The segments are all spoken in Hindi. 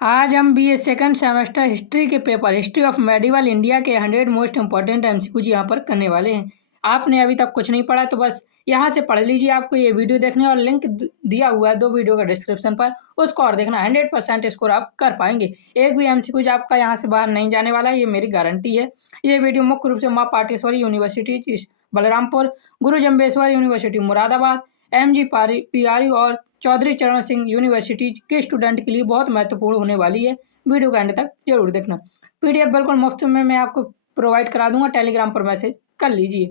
आज हम बीए सेकंड सेमेस्टर हिस्ट्री के paper history of medieval India के 100 मोस्ट इंपॉर्टेंट एमसीक्यूज यहाँ पर करने वाले हैं। आपने अभी तक कुछ नहीं पढ़ा तो बस यहाँ से पढ़ लीजिए। आपको ये वीडियो देखने और लिंक दिया हुआ है 2 वीडियो का डिस्क्रिप्शन पर, उसको और देखना। 100% स्कोर आप कर पाएंगे। एक भी एमसीक्यूज आपका यहाँ से बाहर नहीं जाने वाला है, ये मेरी गारंटी है। ये वीडियो मुख्य रूप से माँ पाटेश्वरी यूनिवर्सिटी बलरामपुर, गुरु जम्बेश्वर यूनिवर्सिटी मुरादाबाद, MG पियारी और चौधरी चरण सिंह यूनिवर्सिटी के स्टूडेंट के लिए बहुत महत्वपूर्ण होने वाली है। वीडियो का एंड तक जरूर देखना। पीडीएफ बिल्कुल मुफ्त में मैं आपको प्रोवाइड करा दूंगा, टेलीग्राम पर मैसेज कर लीजिए।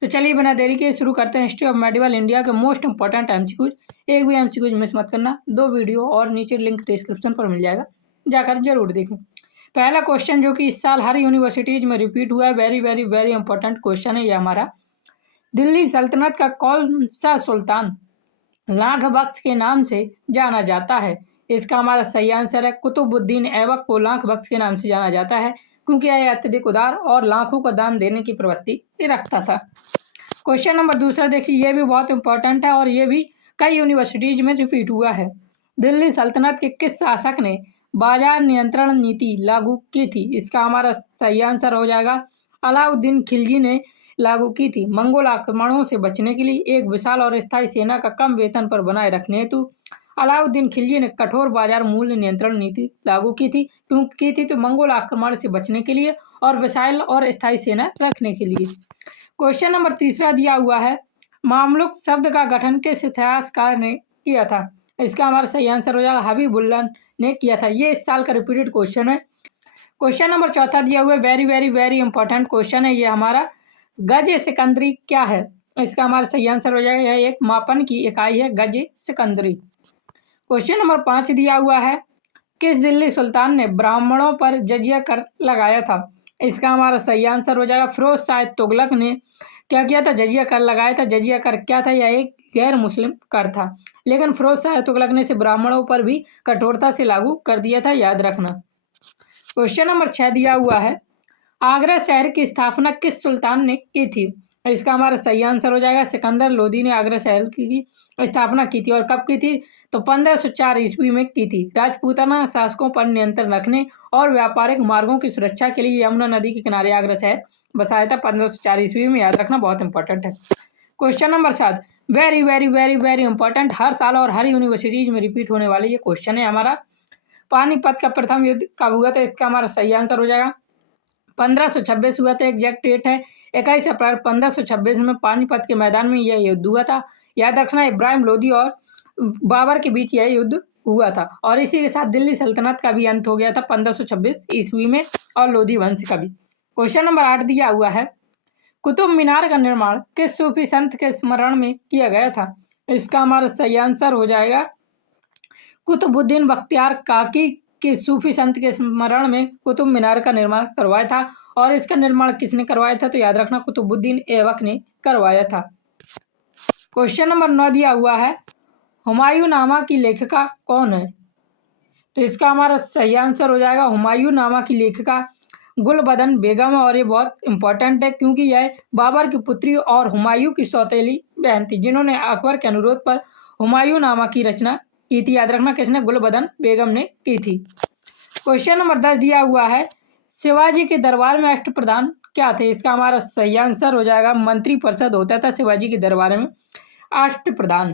तो चलिए बिना देरी के शुरू करते हैं हिस्ट्री ऑफ मेडिवल इंडिया के मोस्ट इंपॉर्टेंट एमसीक्यूज। एक भी एमसीक्यूज मिस मत करना। 2 वीडियो और नीचे लिंक डिस्क्रिप्शन पर मिल जाएगा, जाकर जरूर देखें। पहला क्वेश्चन जो कि इस साल हर यूनिवर्सिटीज में रिपीट हुआ है, very very very important question है ये हमारा। दिल्ली सल्तनत का कौन सा सुल्तान लाख बख्श के नाम से जाना जाता है? इसका हमारा सही आंसर है कुतुबुद्दीन ऐबक को लाख बख्श के नाम से जाना जाता है, क्योंकि यह अत्यधिक उदार और लाखों को दान देने की प्रवृत्ति रखता था। क्वेश्चन नंबर दूसरा देखिए, ये भी बहुत इंपॉर्टेंट है और ये भी कई यूनिवर्सिटीज में रिपीट हुआ है। दिल्ली सल्तनत के किस शासक ने बाजार नियंत्रण नीति लागू की थी? इसका हमारा सही आंसर हो जाएगा अलाउद्दीन खिलजी ने लागू की थी। मंगोल आक्रमणों से बचने के लिए एक विशाल और स्थायी सेना का कम वेतन पर बनाए रखने हेतु अलाउद्दीन खिलजी ने कठोर बाजार मूल्य नियंत्रण नीति लागू की थी। क्यों की थी? तो मंगोल आक्रमण से बचने के लिए और विशाल और स्थायी सेना रखने के लिए। क्वेश्चन नंबर तीसरा दिया हुआ है, मामलुक शब्द का गठन किस इतिहासकार ने किया था? इसका हमारा सही आंसर हो जाएगा हबीबुल्लाह ने किया था। ये इस साल का रिपीटेड क्वेश्चन है। क्वेश्चन नंबर चौथा दिया हुआ है, very very very important question है ये हमारा। गज सिकंदरी क्या है? इसका हमारा सही आंसर हो जाएगा यह एक मापन की इकाई है, गज सिकंदरी। क्वेश्चन नंबर 5 दिया हुआ है, किस दिल्ली सुल्तान ने ब्राह्मणों पर जजिया कर लगाया था? इसका हमारा सही आंसर हो जाएगा फिरोज शाह तुगलक ने क्या किया था? जजिया कर लगाया था। जजिया कर क्या था? यह एक गैर मुस्लिम कर था, लेकिन फिरोज शाह तुगलक ने इसे ब्राह्मणों पर भी कठोरता से लागू कर दिया था, याद रखना। क्वेश्चन नंबर 6 दिया हुआ है, आगरा शहर की स्थापना किस सुल्तान ने की थी? इसका हमारा सही आंसर हो जाएगा सिकंदर लोदी ने आगरा शहर की स्थापना की थी। और कब की थी? तो 1504 ईस्वी में की थी। राजपूताना शासकों पर नियंत्रण रखने और व्यापारिक मार्गों की सुरक्षा के लिए यमुना नदी के किनारे आगरा शहर बसाया था 1504 ईस्वी में, याद रखना, बहुत इंपॉर्टेंट है। Question number 7, very very very very important, हर साल और हर यूनिवर्सिटीज में रिपीट होने वाले ये क्वेश्चन है हमारा। पानीपत का प्रथम युद्ध कब हुआ था? इसका हमारा सही आंसर हो जाएगा 1526 हुआ था। एग्जैक्ट डेट है 21 अप्रैल 1526 में पानीपत के मैदान में यह युद्ध हुआ था, याद रखना। इब्राहिम लोदी और बाबर के बीच यह युद्ध हुआ था और इसी के साथ दिल्ली सल्तनत का भी अंत हो गया था 1526 ईस्वी में, और लोधी वंश का भी। क्वेश्चन नंबर 8 दिया हुआ है, कुतुब मीनार का निर्माण किस सूफी संत के स्मरण में किया गया था? इसका हमारा सही आंसर हो जाएगा कुतुबुद्दीन बख्तियार काकी के सूफी संत के स्मरण में कुतुब मीनार का निर्माण करवाया था। और इसका निर्माण किसने करवाया था? तो याद रखना कुतुबुद्दीन ऐबक ने करवाया था। क्वेश्चन नंबर 9 दिया हुआ है, हुमायूं नामा की लेखिका कौन है? तो इसका हमारा सही आंसर हो जाएगा हुमायूं नामा की लेखिका गुलबदन बेगम है। और ये बहुत इंपॉर्टेंट है क्योंकि यह बाबर की पुत्री और हुमायूं की सौतेली बहन थी, जिन्होंने अकबर के अनुरोध पर हुमायूं नामा की रचना की थी। याद रखना किसने? गुलबदन बेगम ने की थी। क्वेश्चन नंबर 10 दिया हुआ है, शिवाजी के दरबार में अष्टप्रधान क्या थे? इसका हमारा सही आंसर हो जाएगा मंत्री परिषद होता था शिवाजी के दरबार में अष्टप्रधान।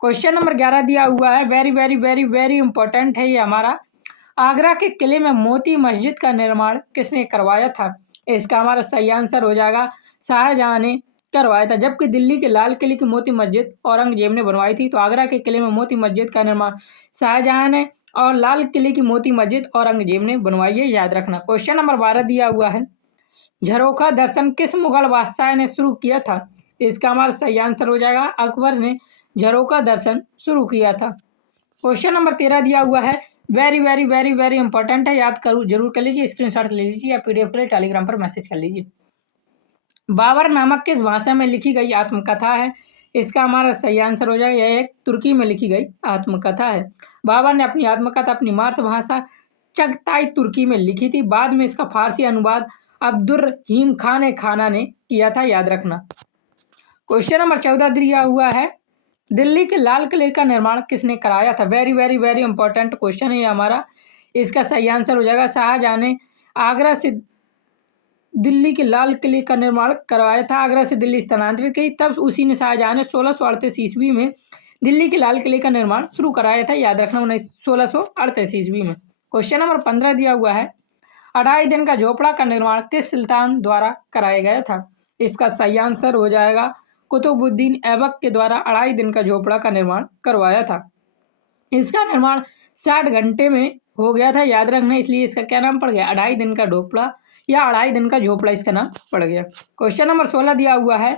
क्वेश्चन नंबर 11 दिया हुआ है, very very very very important है ये हमारा। आगरा के किले में मोती मस्जिद का निर्माण किसने करवाया था? इसका हमारा सही आंसर हो जाएगा शाहजहां ने करवाया था। जबकि दिल्ली के लाल किले की मोती मस्जिद औरंगजेब ने बनवाई थी, तो आगरा के किले में मोती मस्जिद का निर्माण शाहजहां ने और लाल किले की मोती मस्जिद औरंगजेब ने बनवाई है, याद रखना। क्वेश्चन नंबर 12 दिया हुआ है, झरोखा दर्शन किस मुगल बादशाह ने शुरू किया था? इसका हमारा सही आंसर हो जाएगा अकबर ने झरोखा दर्शन शुरू किया था। क्वेश्चन नंबर 13 दिया हुआ है, very very very very important है, याद करूँ जरूर कर लीजिए, स्क्रीनशॉट ले लीजिए या पीडीएफ के लिए टेलीग्राम पर मैसेज कर लीजिए। बाबर नामक किस भाषा में लिखी गई आत्मकथा है? इसका हमारा सही आंसर हो जाएगा यह एक तुर्की में लिखी गई आत्मकथा है। बाबर ने अपनी आत्मकथा अपनी मातृभाषा चगताई तुर्की में लिखी थी। बाद में इसका फारसी अनुवाद अब्दुर्रहीम खान खाना ने किया था, याद रखना। क्वेश्चन नंबर 14 दिया हुआ है, दिल्ली के लाल किले का निर्माण किसने कराया था? Very very very important question है ये हमारा। इसका सही आंसर हो जाएगा शाहजहां ने आगरा से दिल्ली के लाल किले का निर्माण करवाया था। आगरा से दिल्ली स्थानांतरित की, तब उसी ने शाहजहां ने 1638 ईस्वी में दिल्ली के लाल किले का निर्माण शुरू कराया था। याद रखना 1638 ईस्वी में। क्वेश्चन नंबर 15 दिया हुआ है, 2.5 दिन का झोपड़ा का निर्माण किस सुल्तान द्वारा कराया गया था? इसका सही आंसर हो जाएगा कुतुबुद्दीन ऐबक के द्वारा 2.5 दिन का झोपड़ा का निर्माण करवाया था। इसका निर्माण 60 घंटे में हो गया था। याद रखना, इसलिए इसका क्या नाम पड़ गया? 2.5 दिन का ढोपड़ा या 2.5 दिन का झोपड़ा इसका नाम पड़ गया। क्वेश्चन नंबर 16 दिया हुआ है,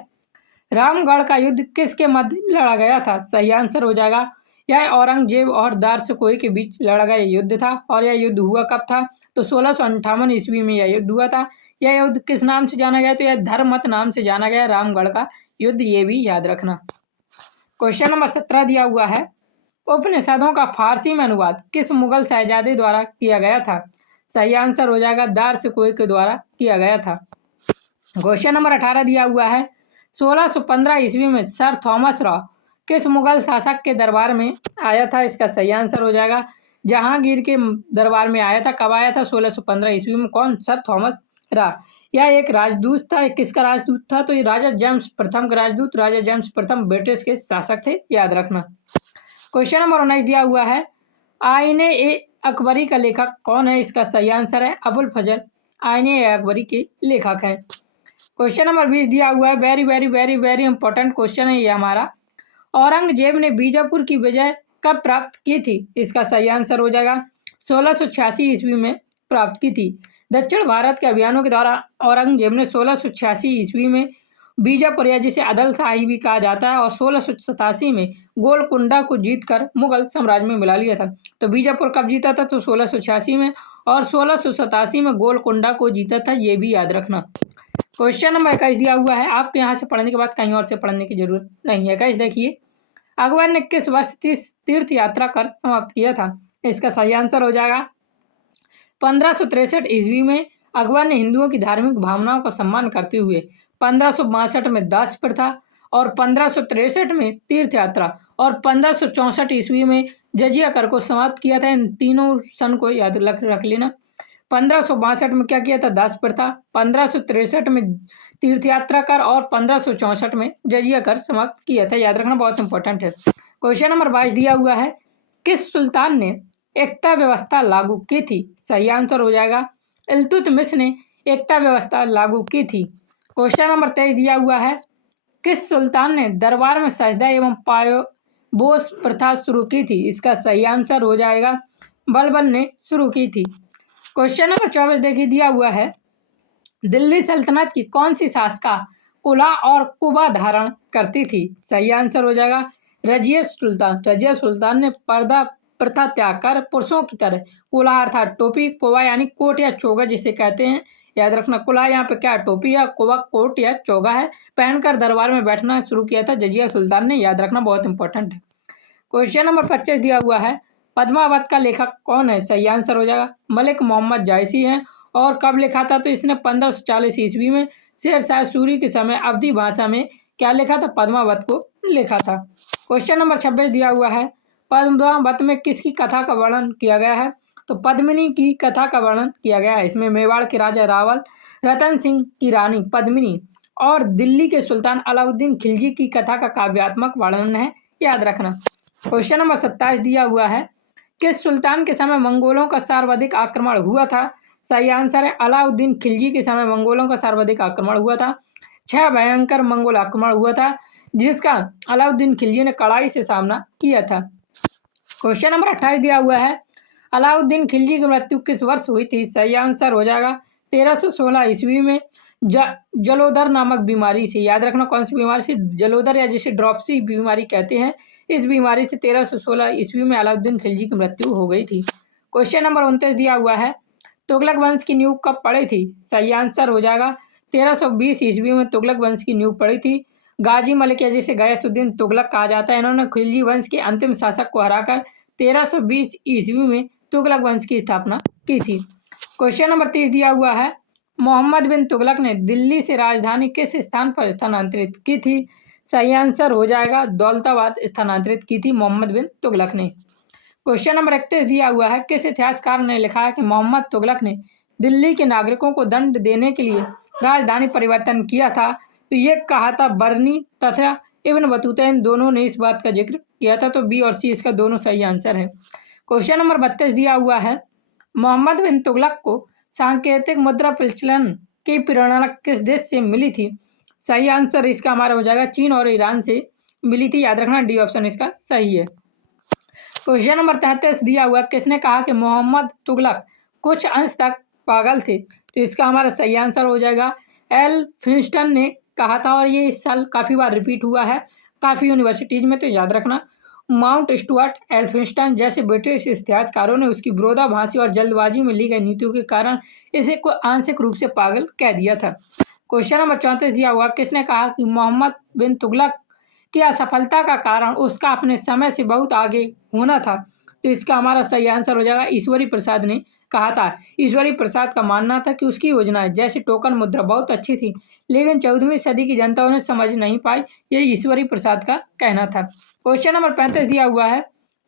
रामगढ़ का युद्ध किसके मध्य लड़ा गया था? सही आंसर हो जाएगा, यह औरंगजेब और दारसकोई के बीच लड़ा गया युद्ध था। और यह युद्ध हुआ कब था? तो 1658 ईस्वी में यह युद्ध हुआ था। यह युद्ध किस नाम से जाना गया? तो यह धर्मत नाम से जाना गया रामगढ़ का युद्ध, ये भी याद रखना। क्वेश्चन नंबर 17 दिया हुआ है, उपनिषदों का फारसी में अनुवाद किस मुगल शहजादे द्वारा किया गया था? सही आंसर हो जाएगा दारसकोई के द्वारा किया गया था। क्वेश्चन नंबर 18 दिया हुआ है, 1615 ईस्वी में सर थॉमस रॉ किस मुगल शासक के दरबार में आया था? इसका सही आंसर हो जाएगा जहांगीर के दरबार में आया था। कब आया था? 1615 ईस्वी में। कौन? Sir Thomas raw. यह एक राजदूत था। किसका राजदूत था? तो ये राजा जेम्स प्रथम का राजदूत। राजा जेम्स प्रथम ब्रिटिश के शासक थे, याद रखना। क्वेश्चन नंबर 19 दिया हुआ है, आईने ए अकबरी का लेखक कौन है? इसका सही आंसर है अबुल फजल आईने ए अकबरी के लेखक हैं। क्वेश्चन नंबर 20 दिया हुआ है, very very very very important question है ये हमारा, औरंगजेब ने बीजापुर की विजय कब प्राप्त की थी? इसका सही आंसर हो जाएगा 1686 ईस्वी में प्राप्त की थी। दक्षिण भारत के अभियानों के द्वारा औरंगजेब ने 1686 ईस्वी में बीजापुर, या जिसे अदल शाही भी कहा जाता है, और 1687 में गोलकुंडा को जीतकर मुगल साम्राज्य में मिला लिया था। तो बीजापुर कब जीता था? तो 1686 में, और 1687 में गोलकुंडा को जीता था, ये भी याद रखना। क्वेश्चन नंबर 21 दिया हुआ है, आपको यहाँ से पढ़ने के बाद कहीं और से पढ़ने की जरूरत नहीं है। 21 देखिए, अकबर ने किस वर्ष तीर्थ यात्रा कर समाप्त किया था? इसका सही आंसर हो जाएगा 1563 ईस्वी में। अकबर ने हिंदुओं की धार्मिक भावनाओं का सम्मान करते हुए 1562 में दास प्रथा, और 1563 में तीर्थ यात्रा, और 1564 ईस्वी में जजिया कर को समाप्त किया था। इन तीनों सन को याद रख लेना। 1562 में क्या किया था? दास प्रथा। 1563 में तीर्थ यात्रा कर, और 1564 में जजिया कर समाप्त किया था। याद रखना, बहुत इंपॉर्टेंट है। क्वेश्चन नंबर 22 दिया हुआ है, किस सुल्तान ने एकता व्यवस्था लागू की थी? सही आंसर हो जाएगा इल्तुतमिश ने एकता व्यवस्था लागू की थी। क्वेश्चन नंबर 23 दिया हुआ है, किस सुल्तान ने दरबार में सजदा एवं पायबोस प्रथा शुरू की थी? इसका सही आंसर हो जाएगा बलबन ने शुरू की थी। क्वेश्चन नंबर 24 देखिए, दिया हुआ है, दिल्ली सल्तनत की कौन सी शासिका कुला और कुबा धारण करती थी? सही आंसर हो जाएगा रजिया सुल्तान। रजिया सुल्तान ने पर्दा प्रथा त्याग कर पुरुषों की तरह कुला अर्थात टोपी, कुबा यानी कोट या चोगा जिसे कहते हैं, याद रखना। कुला यहाँ पे क्या? टोपी, या कुबा कोट या चोगा है, पहनकर दरबार में बैठना शुरू किया था जजिया सुल्तान ने, याद रखना, बहुत इंपॉर्टेंट है। क्वेश्चन नंबर 25 दिया हुआ है, पद्मावत का लेखक कौन है? सही आंसर हो जाएगा मलिक मोहम्मद जायसी हैं। और कब लिखा था? तो इसने 1540 ईस्वी में शेरशाह सूरी के समय अवधी भाषा में क्या लिखा था? पद्मावत को लिखा था। क्वेश्चन नंबर 26 दिया हुआ है, पद्मावत में किसकी कथा का वर्णन किया गया है? तो पद्मिनी की कथा का वर्णन किया गया है। इसमें मेवाड़ के राजा रावल, रतन सिंह की रानी पद्मिनी, और दिल्ली के सुल्तान अलाउद्दीन खिलजी की कथा का काव्यात्मक वर्णन है, याद रखना। क्वेश्चन नंबर 27 दिया हुआ है, किस सुल्तान के समय मंगोलों का सर्वाधिक आक्रमण हुआ था? सही आंसर है अलाउद्दीन खिलजी के समय मंगोलों का सर्वाधिक आक्रमण हुआ था। 6 भयंकर मंगोल आक्रमण हुआ था, जिसका अलाउद्दीन खिलजी ने कड़ाई से सामना किया था। क्वेश्चन नंबर 28 दिया हुआ है, अलाउद्दीन खिलजी की मृत्यु किस वर्ष हुई थी? सही आंसर हो जाएगा 1316 ईस्वी में जलोदर नामक बीमारी से। याद रखना, कौन सी बीमारी से? जलोदर, या जिसे ड्रॉप्सी बीमारी कहते हैं। इस बीमारी से 1316 ईस्वी में अलाउद्दीन खिलजी की मृत्यु हो गई थी। क्वेश्चन नंबर 29 दिया हुआ है, तुगलक वंश की नींव कब पड़ी थी? सही आंसर हो जाएगा 1320 ईस्वी में तुगलक वंश की नींव पड़ी थी। गाजी मलिक, या जिसे गयासुद्दीन तुगलक कहा जाता है, इन्होंने खिलजी वंश के अंतिम शासक को हराकर 1320 ईस्वी में तुगलक वंश की स्थापना की थी। क्वेश्चन नंबर 30 दिया हुआ है, मोहम्मद बिन तुगलक ने दिल्ली से राजधानी किस स्थान पर स्थानांतरित की थी? सही आंसर हो जाएगा दौलताबाद स्थानांतरित की थी मोहम्मद बिन तुगलक ने। क्वेश्चन नंबर 31 दिया हुआ है, किस इतिहासकार ने लिखा है कि मोहम्मद तुगलक ने दिल्ली के नागरिकों को दंड देने के लिए राजधानी परिवर्तन किया था? तो ये कहा था बर्नी तथा इब्न बतूता, इन दोनों ने इस बात का जिक्र किया था। तो बी और सी इसका दोनों सही आंसर है। क्वेश्चन नंबर 32 दिया हुआ है, मोहम्मद बिन तुगलक को सांकेतिक मुद्रा प्रचलन की प्रेरणा किस देश से मिली थी? सही आंसर इसका हमारा हो जाएगा चीन और ईरान से मिली थी। याद रखना, डी ऑप्शन इसका सही है। क्वेश्चन नंबर 33 दिया हुआ, किसने कहा कि मोहम्मद तुगलक कुछ अंश तक पागल थे? तो इसका हमारा सही आंसर हो जाएगा एल्फिंस्टन ने कहा था, और ये इस साल काफ़ी बार रिपीट हुआ है काफ़ी यूनिवर्सिटीज़ में। तो याद रखना, माउंट स्टुअर्ट एल्फिंस्टन जैसे ब्रिटिश इतिहासकारों ने उसकी विरोधाभासी और जल्दबाजी में ली गई नीतियों के कारण इसे को आंशिक रूप से पागल कह दिया था। क्वेश्चन नंबर 34 दिया हुआ, किसने कहा कि मोहम्मद बिन तुगलक की असफलता का कारण उसका अपने समय से बहुत आगे होना था? तो इसका हमारा सही आंसर हो जाएगा ईश्वरी प्रसाद ने कहा था। ईश्वरी प्रसाद का मानना था कि उसकी योजनाएं जैसे टोकन मुद्रा बहुत अच्छी थी, लेकिन 14वीं सदी की जनता उन्हें समझ नहीं पाई। ये ईश्वरी प्रसाद का कहना था। क्वेश्चन नंबर 35 दिया हुआ है,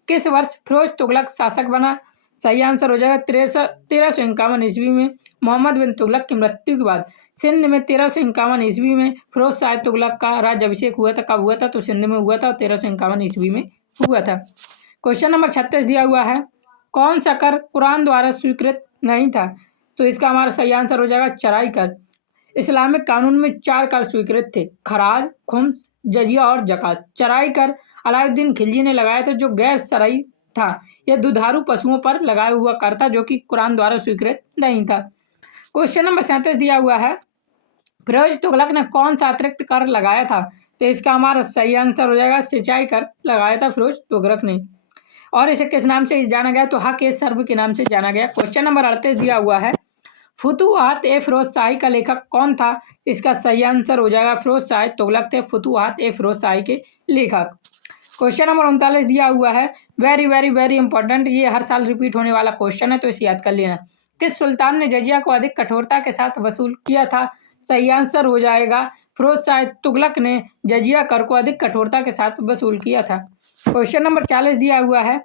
किस वर्ष फिरोज तुगलक शासक बना? सही आंसर हो जाएगा 1351 ईस्वी में। मोहम्मद बिन तुगलक की मृत्यु के बाद सिंध में 1351 ईस्वी में फिरोज शाह तुगलक का राज्याभिषेक हुआ था। कब हुआ था? तो सिंध में हुआ था और 1351 ईस्वी में हुआ था। क्वेश्चन नंबर 36 दिया हुआ है, कौन सा कर कुरान द्वारा स्वीकृत नहीं था? तो इसका हमारा सही आंसर हो जाएगा चराई कर। इस्लामिक कानून में 4 कर स्वीकृत थे, खराज, खुम्स, जजिया और जकात। चराई कर अलाउद्दीन खिलजी ने लगाया था, जो गैर शरई था। यह दुधारू पशुओं पर लगाया हुआ कर था, जो कि कुरान द्वारा स्वीकृत नहीं था। क्वेश्चन नंबर 37 दिया हुआ है, फिरोज तुगलक ने कौन सा अतिरिक्त कर लगाया था? तो इसका हमारा सही आंसर हो जाएगा सिंचाई कर लगाया था फिरोज तुगलक ने। और इसे किस नाम से जाना गया? तो हक ए सर्व के नाम से जाना गया। क्वेश्चन नंबर 38 दिया हुआ है, फुतुहात ए फिरोज शाही का लेखक कौन था? इसका सही आंसर हो जाएगा फिरोज शाह तुगलक थे फुतुहात ए फिरोज शाही के लेखक। क्वेश्चन नंबर 39 दिया हुआ है, वेरी वेरी वेरी इंपॉर्टेंट, ये हर साल रिपीट होने वाला क्वेश्चन है, तो इसे याद कर लेना। किस सुल्तान ने जजिया को अधिक कठोरता के साथ वसूल किया था? सही आंसर हो जाएगा फिरोज शाह तुगलक ने जजिया कर को अधिक कठोरता के साथ वसूल किया था। क्वेश्चन नंबर 40 दिया हुआ है,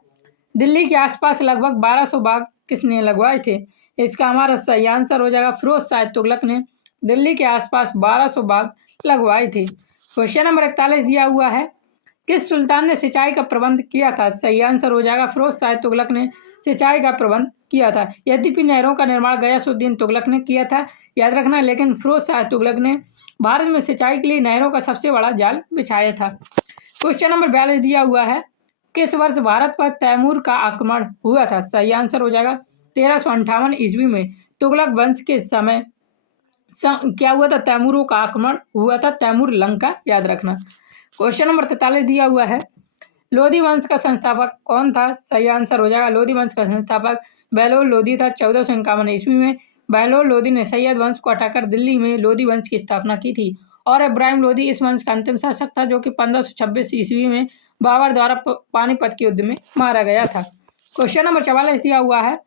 दिल्ली के आसपास लगभग 1200 बाग किसने लगवाए थे? इसका हमारा सही आंसर हो जाएगा फिरोज शाह तुगलक ने दिल्ली के आसपास 1200 बाग लगवाए थे। क्वेश्चन नंबर 41 दिया हुआ है, किस सुल्तान ने सिंचाई का प्रबंध किया था? सही आंसर हो जाएगा फिरोज शाह तुगलक ने सिंचाई का प्रबंध किया था। यद्यपि नहरों का निर्माण गयासुद्दीन तुगलक ने किया था, याद रखना, लेकिन फिरोज शाह तुगलक ने भारत में सिंचाई के लिए नहरों का सबसे बड़ा जाल बिछाया था। क्वेश्चन नंबर 42 दिया हुआ है, किस वर्ष भारत पर तैमूर का आक्रमण हुआ था? सही आंसर हो जाएगा 1358 ईस्वी में। तुगलक वंश के समय क्या हुआ था? तैमूरों का आक्रमण हुआ था, तैमूर लंका, याद रखना। क्वेश्चन नंबर 43 दिया हुआ है, लोधी वंश का संस्थापक कौन था? सही आंसर हो जाएगा लोधी वंश का संस्थापक बहलोल लोधी था। 1451 ईस्वी में बहलोल लोधी ने सैयद वंश को हटाकर दिल्ली में लोधी वंश की स्थापना की थी, और इब्राहिम लोधी इस वंश का अंतिम शासक था, जो कि 1526 ईस्वी में बाबर द्वारा पानीपत के युद्ध में मारा गया था। क्वेश्चन नंबर 44 दिया हुआ है,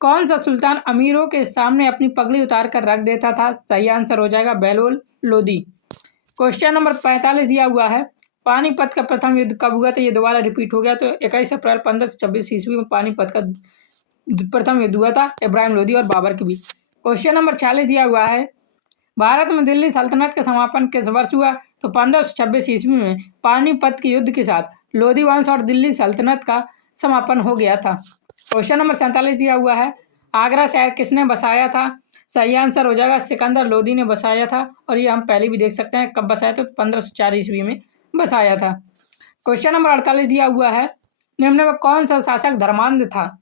कौन सा सुल्तान अमीरों के सामने अपनी पगड़ी उतार कर रख देता था? सही आंसर हो जाएगा बहलोल लोधी। क्वेश्चन नंबर 45 दिया हुआ है, पानीपत का प्रथम युद्ध कब हुआ था? ये दोबारा रिपीट हो गया, तो 21 अप्रैल 1526 ईस्वी में पानीपत का प्रथम युद्ध हुआ था इब्राहिम लोधी और बाबर के बीच। क्वेश्चन नंबर 46 दिया हुआ है, भारत में दिल्ली सल्तनत का समापन किस वर्ष हुआ? तो 1526 ईस्वी में पानीपत के युद्ध के साथ लोधी वंश और दिल्ली सल्तनत का समापन हो गया था। क्वेश्चन नंबर 47 दिया हुआ है, आगरा शहर किसने बसाया था? सही आंसर हो जाएगा सिकंदर लोधी ने बसाया था, और ये हम पहले भी देख सकते हैं कब बसाया था, 1504 ईस्वी में बसाया था। क्वेश्चन नंबर 48 दिया हुआ है, निम्न में कौन सा शासक धर्मांध था?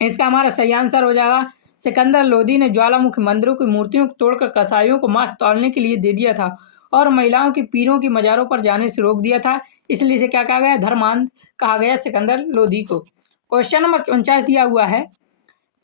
इसका हमारा सही आंसर हो जाएगा सिकंदर लोधी ने ज्वालामुखी मंदिरों की मूर्तियों को तोड़कर कसाईयों को मांस तौलने के लिए दे दिया था, और महिलाओं की पीरों की मज़ारों पर जाने से रोक दिया था, इसलिए इसे क्या कहा गया? धर्मांध कहा गया सिकंदर लोधी को। क्वेश्चन नंबर 49 दिया हुआ है,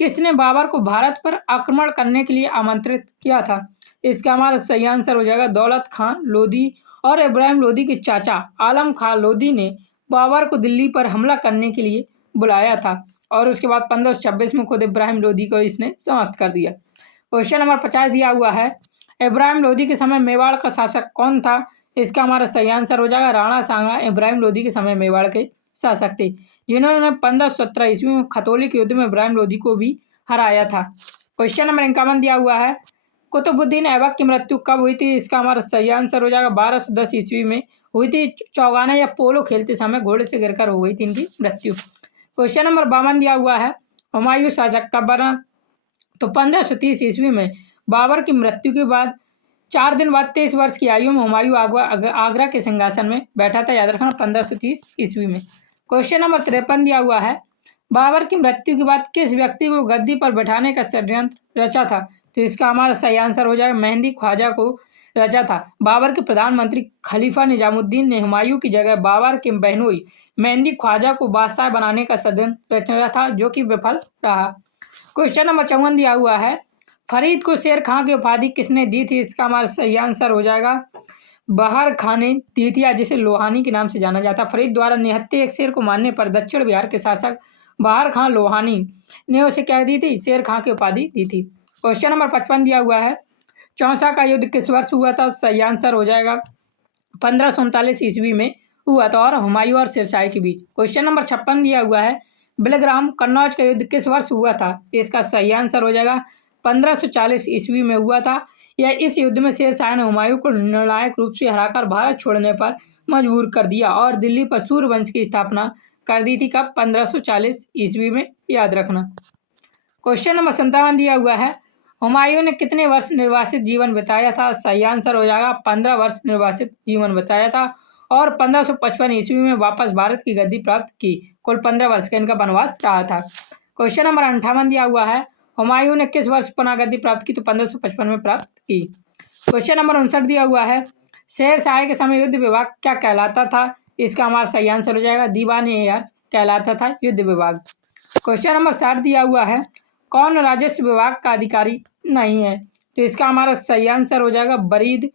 किसने बाबर को भारत पर आक्रमण करने के लिए आमंत्रित किया था? इसका हमारा सही आंसर हो जाएगा दौलत खान लोधी, और इब्राहिम लोधी के चाचा आलम खान लोधी ने बाबर को दिल्ली पर हमला करने के लिए बुलाया था, और उसके बाद 1526 में खुद इब्राहिम लोधी को इसने समाप्त कर दिया। क्वेश्चन नंबर 50 दिया हुआ है, इब्राहिम लोधी के समय मेवाड़ का शासक कौन था? इसका हमारा सही आंसर हो जाएगा राणा सांगा इब्राहिम लोधी के समय मेवाड़ के शासक थे। जिन्होंने 1517 ईस्वी में खतौली के युद्ध में इब्राहिम लोदी को भी हराया था। क्वेश्चन नंबर 51 दिया हुआ है, कुतुबुद्दीन ऐबक की मृत्यु कब हुई थी? इसका हमारा सही आंसर हो जाएगा 1210 ईस्वी में हुई थी। चौगाना या पोलो खेलते समय घोड़े से गिरकर हो गई थी इनकी मृत्यु। क्वेश्चन नंबर 52 दिया हुआ है, हुमायूं शासक कब बना? तो 1530 ईस्वी में बाबर की मृत्यु के बाद 4 दिन बाद 23 वर्ष की आयु में हुमायूं आगरा के सिंहासन में बैठा था। याद रखना 1530 ईस्वी में। क्वेश्चन नंबर 53 दिया हुआ है, बाबर की मृत्यु के बाद किस व्यक्ति को गद्दी पर बैठाने का षड्यंत्र रचा था? तो इसका हमारा सही आंसर हो जाएगा मेहंदी ख्वाजा को रचा था। बाबर के प्रधानमंत्री खलीफा निजामुद्दीन ने हुमायूं की जगह बाबर के बहनोई मेहंदी ख्वाजा को बादशाह बनाने का षड्यंत्र रचा था, जो कि विफल रहा। क्वेश्चन नंबर 54 दिया हुआ है, फरीद को शेर खां की उपाधि किसने दी थी? इसका हमारा सही आंसर हो जाएगा बहार खां ने दी थी, जिसे लोहानी के नाम से जाना जाता। फरीद द्वारा निहत्थे एक शेर को मारने पर दक्षिण बिहार के शासक बहार खां लोहानी ने उसे क्या दी थी? शेर खां की उपाधि दी थी। क्वेश्चन नंबर 55 दिया हुआ है, चौसा का युद्ध किस वर्ष हुआ था? सही आंसर हो जाएगा 1539 ईस्वी में हुआ था और हुमायूं और शेरशाह के बीच। क्वेश्चन नंबर 56 दिया हुआ है, बिलग्राम कन्नौज का युद्ध किस वर्ष हुआ था? इसका सही आंसर हो जाएगा 1540 ईस्वी में हुआ था। यह इस युद्ध में शेरशाह ने हुमायूं को निर्णायक रूप से हराकर भारत छोड़ने पर मजबूर कर दिया और दिल्ली पर सूर्यवंश की स्थापना कर दी थी। कब? 1540 ईस्वी में। याद रखना। क्वेश्चन नंबर 57 दिया हुआ है, हुमायूं ने कितने वर्ष निर्वासित जीवन बिताया था? सही आंसर हो जाएगा 15 वर्ष निर्वासित जीवन बिताया था और 1555 ईस्वी में वापस भारत की गद्दी प्राप्त की। कुल 15 वर्ष का इनका वनवास रहा था। क्वेश्चन नंबर 58 दिया हुआ है, हुमायूं ने किस वर्ष पुनः गद्दी प्राप्त की? तो 1555 में प्राप्त की। क्वेश्चन नंबर 59 दिया हुआ है, शेरशाह के समय युद्ध विभाग क्या कहलाता था? इसका हमारा सही आंसर हो जाएगा दीवान-ए-यार कहलाता था युद्ध विभाग। क्वेश्चन नंबर 60 दिया हुआ है, कौन राजस्व विभाग का अधिकारी नहीं है? तो इसका हमारा सही आंसर हो जाएगा बरीद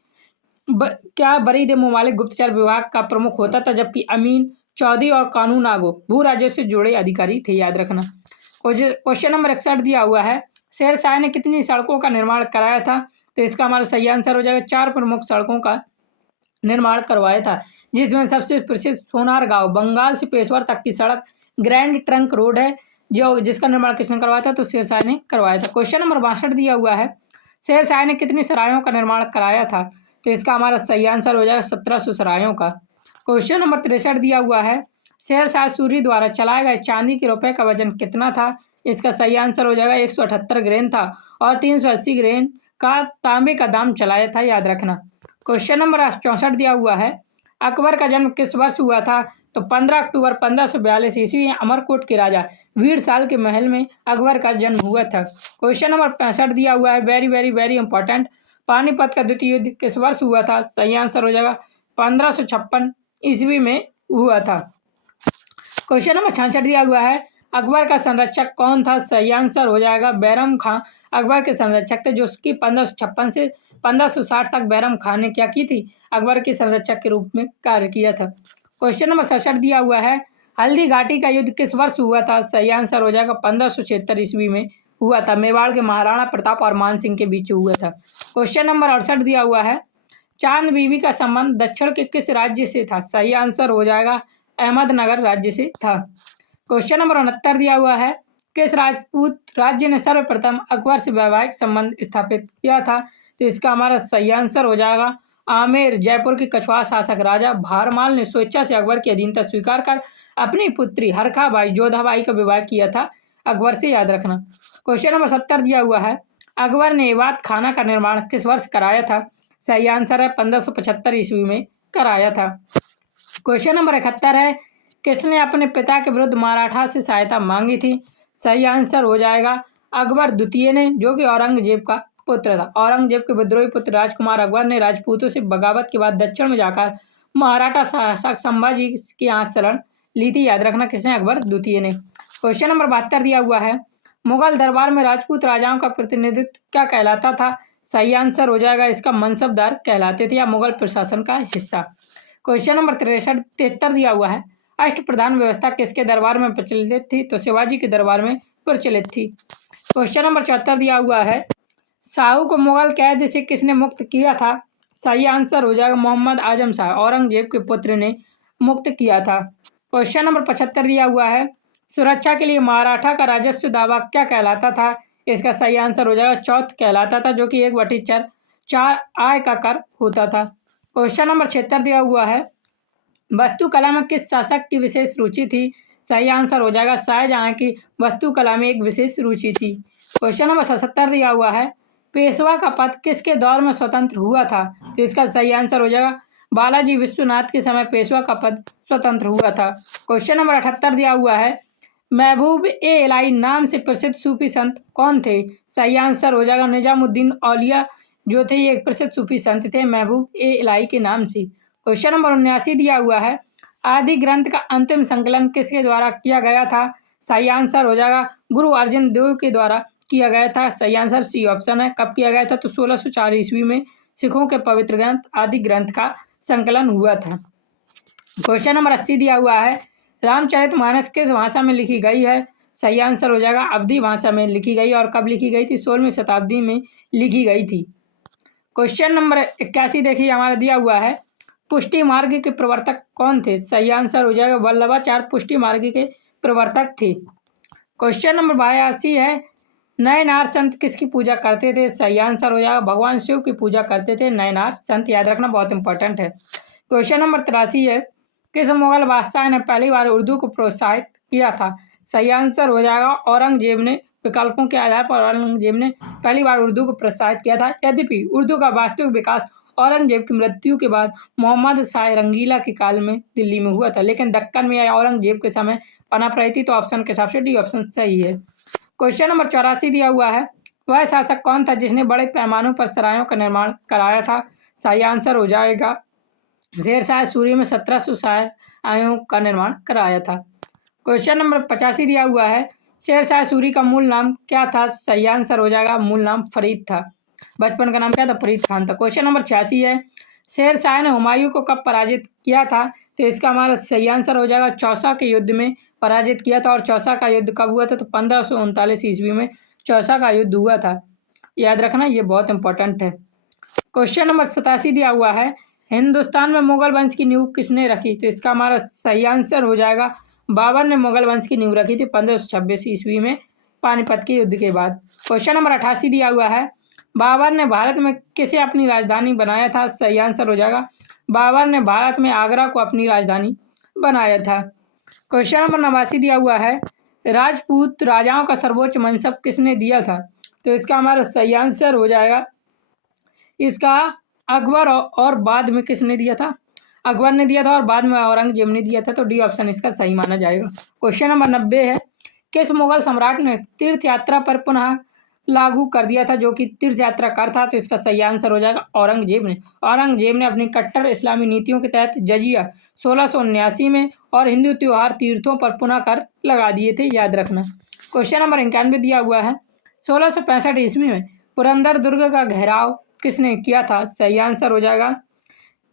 ए ममालिक गुप्तचर विभाग का प्रमुख होता था, जबकि अमीन चौधरी और कानून आगो भू राजस्व से जुड़े अधिकारी थे। याद रखना। क्वेश्चन नंबर 61 दिया हुआ है, शेरशाह ने कितनी सड़कों का निर्माण कराया था? तो इसका हमारा सही आंसर हो जाएगा 4 प्रमुख सड़कों का निर्माण करवाया था, जिसमें सबसे प्रसिद्ध सोनार गांव बंगाल से पेशवर तक की सड़क ग्रैंड ट्रंक रोड है, जो जिसका निर्माण किसने करवाया था? तो शेरशाह ने करवाया था। क्वेश्चन नंबर 62 दिया हुआ है, शेरशाह ने कितनी सरायों का निर्माण कराया था? तो इसका हमारा सही आंसर हो जाएगा 1700 सरायों का। क्वेश्चन नंबर 63 दिया हुआ है, शेरशाह सूरी द्वारा चलाए गए चांदी के रुपए का वजन कितना था? इसका सही आंसर हो जाएगा 178 ग्रेन था और 380 ग्रेन का तांबे का दाम चलाया था। याद रखना। क्वेश्चन नंबर 64 दिया हुआ है, अकबर का जन्म किस वर्ष हुआ था? तो 15 अक्टूबर 1542 ईस्वी में अमरकोट के राजा वीरसाल के महल में अकबर का जन्म हुआ था। क्वेश्चन नंबर 65 दिया हुआ है, very very very important, Panipat का द्वितीय युद्ध किस वर्ष हुआ था? सही आंसर हो जाएगा 1556 ईस्वी में हुआ था। क्वेश्चन नंबर 66 दिया हुआ है, अकबर का संरक्षक कौन था? सही आंसर हो जाएगा बैरम खां अकबर के संरक्षक थे, जो कि 1556 से 1560 तक बैरम खान ने क्या की थी? अकबर के संरक्षक के रूप में कार्य किया था। क्वेश्चन नंबर 67 दिया हुआ है, हल्दी घाटी का युद्ध किस वर्ष हुआ था? सही आंसर हो जाएगा 1576 ईस्वी में हुआ था। मेवाड़ के महाराणा प्रताप और मान सिंह के बीच हुआ था। क्वेश्चन नंबर 68 दिया हुआ है, चांद बीबी का संबंध दक्षिण के किस राज्य से था? सही आंसर हो जाएगा अहमदनगर राज्य से था। क्वेश्चन नंबर 69 दिया हुआ है, किस राजपूत राज्य ने सर्वप्रथम अकबर से वैवाहिक संबंध स्थापित किया था? तो इसका हमारा सही आंसर हो जाएगा आमेर। जयपुर के कछवाहा शासक राजा भारमाल ने स्वेच्छा से अकबर की अधीनता स्वीकार कर अपनी पुत्री हरखाबाई जोधाबाई का विवाह किया था अकबर से। याद रखना। क्वेश्चन नंबर 70 दिया हुआ है, अकबर ने एवात खाना का निर्माण किस वर्ष कराया था? सही आंसर है 1575 ईस्वी में कराया था। क्वेश्चन नंबर 71 है, किसने अपने पिता के विरुद्ध मराठा से सहायता मांगी थी? सही आंसर हो जाएगा अकबर द्वितीय ने, जो कि औरंगजेब का पुत्र था। औरंगजेब के विद्रोही पुत्र राजकुमार अकबर ने राजपूतों से बगावत के बाद दक्षिण में जाकर मराठा शासक संभाजी के यहाँ शरण ली थी। याद रखना, किसने? अकबर द्वितीय ने। क्वेश्चन नंबर 72 दिया हुआ है, मुगल दरबार में राजपूत राजाओं का प्रतिनिधित्व क्या कहलाता था? सही आंसर हो जाएगा इसका मनसबदार कहलाते थे या मुगल प्रशासन का हिस्सा। क्वेश्चन नंबर 73 दिया हुआ है, अष्ट प्रधान व्यवस्था किसके दरबार में प्रचलित थी? तो शिवाजी के दरबार में प्रचलित थी। क्वेश्चन नंबर 74 दिया हुआ है, शाहू को मुगल कैद से किसने मुक्त किया था? सही आंसर हो जाएगा मोहम्मद आजम शाह, औरंगजेब के पुत्र ने मुक्त किया था। क्वेश्चन नंबर 75 दिया हुआ है, सुरक्षा के लिए मराठा का राजस्व दावा क्या कहलाता था? इसका सही आंसर हो जाएगा चौथ कहलाता था, जो कि 1/4 आय का कर होता था। क्वेश्चन नंबर 76 दिया हुआ है, वास्तुकला में किस शासक की विशेष रुचि थी? सही आंसर हो जाएगा शाहजहां की वास्तुकला में एक विशेष रुचि थी। क्वेश्चन नंबर 77 दिया हुआ है, पेशवा का पद किसके दौर में स्वतंत्र हुआ था? तो इसका सही आंसर हो जाएगा बालाजी विश्वनाथ के समय पेशवा का पद स्वतंत्र हुआ था। क्वेश्चन नंबर 78 दिया हुआ है, महबूब ए इलाही नाम से प्रसिद्ध सूफी संत कौन थे? सही आंसर हो जाएगा निजामुद्दीन औलिया, जो थे ये एक प्रसिद्ध सूफी संत थे महबूब ए इलाही के नाम से। क्वेश्चन नंबर 79 दिया हुआ है, आदि ग्रंथ का अंतिम संकलन किसके द्वारा किया गया था? सही आंसर हो जाएगा गुरु अर्जन देव के द्वारा किया गया था। सही आंसर सी ऑप्शन है। कब किया गया था? तो 1604 ईस्वी में सिखों के पवित्र ग्रंथ आदि ग्रंथ का संकलन हुआ था। क्वेश्चन नंबर 80 दिया हुआ है, रामचरितमानस किस भाषा में लिखी गई है? सही आंसर हो जाएगा अवधी भाषा में लिखी गई। और कब लिखी गई थी? 16वीं शताब्दी में लिखी गई थी। क्वेश्चन नंबर 81 देखिए हमारा दिया हुआ है, पुष्टि मार्ग के प्रवर्तक कौन थे? सही आंसर हो जाएगा वल्लभाचार्य पुष्टि मार्ग के प्रवर्तक थे। क्वेश्चन नंबर 82 है, नयनार संत किसकी पूजा करते थे? सही आंसर हो जाएगा भगवान शिव की पूजा करते थे नयनार संत, याद रखना बहुत इंपॉर्टेंट है। क्वेश्चन नंबर 83 है, किस मुगल बादशाह ने पहली बार उर्दू को प्रोत्साहित किया था? सही आंसर हो जाएगा औरंगजेब ने। विकल्पों के आधार पर औरंगजेब ने पहली बार उर्दू को प्रोत्साहित किया था। यद्यपि उर्दू का वास्तविक विकास औरंगजेब की मृत्यु के बाद मोहम्मद शाह रंगीला के काल में दिल्ली में हुआ था, लेकिन दक्कन में औरंगजेब के समय पनप रही थी। तो ऑप्शन के हिसाब से डी ऑप्शन सही है। क्वेश्चन नंबर 84 दिया हुआ है, वह शासक कौन था जिसने बड़े पैमानों पर सरायों का निर्माण कराया था? सही आंसर हो जाएगा शेरशाह सूरी में 1700 सरायों का निर्माण कराया था। क्वेश्चन नंबर 85 दिया हुआ है, शेरशाह सूरी का मूल नाम क्या था? सही आंसर हो जाएगा मूल नाम फरीद था। बचपन का नाम क्या था? फरीद खान था। क्वेश्चन नंबर 86 है, शेरशाह ने हुमायूं को कब पराजित किया था? तो इसका हमारा सही आंसर हो जाएगा चौसा के युद्ध में पराजित किया था। और चौसा का युद्ध कब हुआ था? तो 1539 ईस्वी में चौसा का युद्ध हुआ था। याद रखना ये बहुत इंपॉर्टेंट है। क्वेश्चन नंबर 87 दिया हुआ है, हिंदुस्तान में मुगल वंश की नींव किसने रखी? तो इसका हमारा सही आंसर हो जाएगा बाबर ने मुगल वंश की नींव रखी थी 1526 ईस्वी में पानीपत के युद्ध के बाद। क्वेश्चन नंबर 88 दिया हुआ है, बाबर ने भारत में किसे अपनी राजधानी बनाया था? सही आंसर हो जाएगा बाबर ने भारत में आगरा को अपनी राजधानी बनाया था। क्वेश्चन नंबर 89 दिया हुआ है, राजपूत राजाओं का सर्वोच्च मनसब किसने दिया था? तो इसका हमारा सही आंसर हो जाएगा इसका अकबर और बाद में किसने दिया था? अकबर ने दिया था और बाद में औरंगजेब ने दिया था। तो डी ऑप्शन इसका सही माना जाएगा। क्वेश्चन नंबर 90 है, किस मुगल सम्राट ने तीर्थ यात्रा पर पुनः लागू कर दिया था, जो कि तीर्थ यात्रा कर था? तो इसका सही आंसर हो जाएगा औरंगजेब ने। औरंगजेब ने अपनी कट्टर इस्लामी नीतियों के तहत जजिया 1679 में और हिंदू त्योहार तीर्थों पर पुनः कर लगा दिए थे, याद रखना। क्वेश्चन नंबर 91 दिया हुआ है, 1665 ईस्वी में पुरंदर दुर्ग का घेराव किसने किया था? सही आंसर हो जाएगा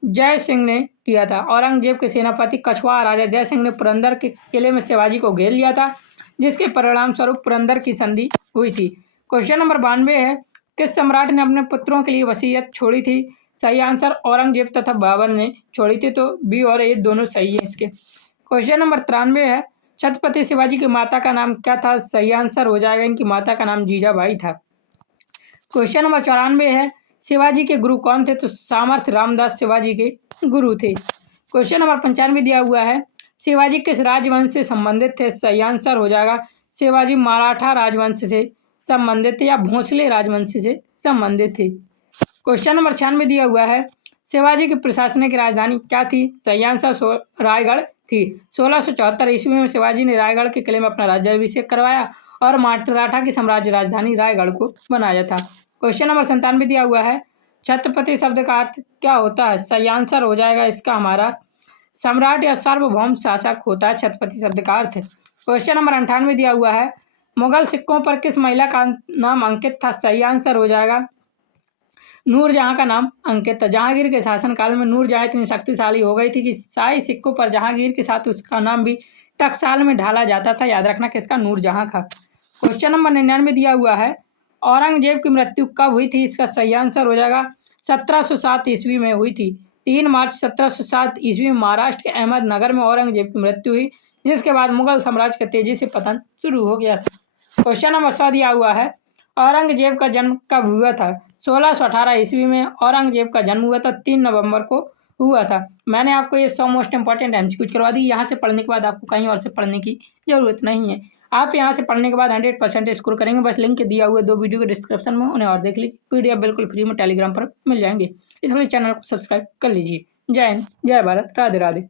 जय सिंह ने किया था। औरंगजेब के सेनापति कछवाहा राजा जय सिंह ने पुरंदर के किले में शिवाजी को घेर लिया था, जिसके परिणाम स्वरूप पुरंदर की संधि हुई थी। क्वेश्चन नंबर 92 है, किस सम्राट ने अपने पुत्रों के लिए वसीयत छोड़ी थी? सही आंसर औरंगजेब तथा बाबर ने छोड़ी थी। तो बी और ए दोनों सही है इसके। क्वेश्चन नंबर 93 है, छत्रपति शिवाजी की माता का नाम क्या था? सही आंसर हो जाएगा इनकी माता का नाम जीजाबाई था। क्वेश्चन नंबर 94 है, शिवाजी के गुरु कौन थे? तो सामर्थ्य रामदास शिवाजी के गुरु थे। क्वेश्चन नंबर 95 दिया हुआ है, शिवाजी किस राजवंश से संबंधित थे? सही आंसर हो जाएगा शिवाजी मराठा राजवंश से संबंधित थे या भोसले राजवंश से संबंधित थे। क्वेश्चन नंबर 96 दिया हुआ है, शिवाजी की प्रशासनिक राजधानी क्या थी? सही आंसर रायगढ़ थी। 1674 ईस्वी में शिवाजी ने रायगढ़ के किले में अपना राज्याभिषेक करवाया और मराठा की साम्राज्य राजधानी रायगढ़ को बनाया था। क्वेश्चन नंबर 97 दिया हुआ है, छत्रपति शब्द का अर्थ क्या होता है? सही आंसर हो जाएगा इसका हमारा सम्राट या सार्वभौम शासक होता है छत्रपति शब्द का अर्थ। क्वेश्चन नंबर 98 दिया हुआ है, मुगल सिक्कों पर किस महिला का नाम अंकित था? सही आंसर हो जाएगा नूरजहां का नाम अंकित था। जहांगीर के शासनकाल में नूरजहां इतनी शक्तिशाली हो गई थी कि शाही सिक्कों पर जहांगीर के साथ उसका नाम भी टकसाल में ढाला जाता था। याद रखना किसका? नूरजहां का। क्वेश्चन नंबर 99 दिया हुआ है, औरंगजेब की मृत्यु कब हुई थी? इसका सही आंसर हो जाएगा 1707 ईस्वी में हुई थी। 3 मार्च 1707 ईस्वी में महाराष्ट्र के अहमदनगर में औरंगजेब की मृत्यु हुई, जिसके बाद मुगल साम्राज्य का तेजी से पतन शुरू हो गया था। क्वेश्चन नंबर 100 दिया हुआ है, औरंगजेब का जन्म कब हुआ था? 1618 ईस्वी में औरंगजेब का जन्म हुआ था, 3 नवंबर को हुआ था। मैंने आपको ये 100 मोस्ट इंपॉर्टेंट एमसीक्यू करवा दी। यहाँ से पढ़ने के बाद आपको कहीं और से पढ़ने की जरूरत नहीं है। आप यहाँ से पढ़ने के बाद 100% स्कोर करेंगे। बस लिंक दिया हुआ 2 वीडियो के डिस्क्रिप्शन में, उन्हें और देख लीजिए। पीडीएफ बिल्कुल फ्री में टेलीग्राम पर मिल जाएंगे, इसलिए चैनल को सब्सक्राइब कर लीजिए। जय हिंद, जय भारत, राधे राधे।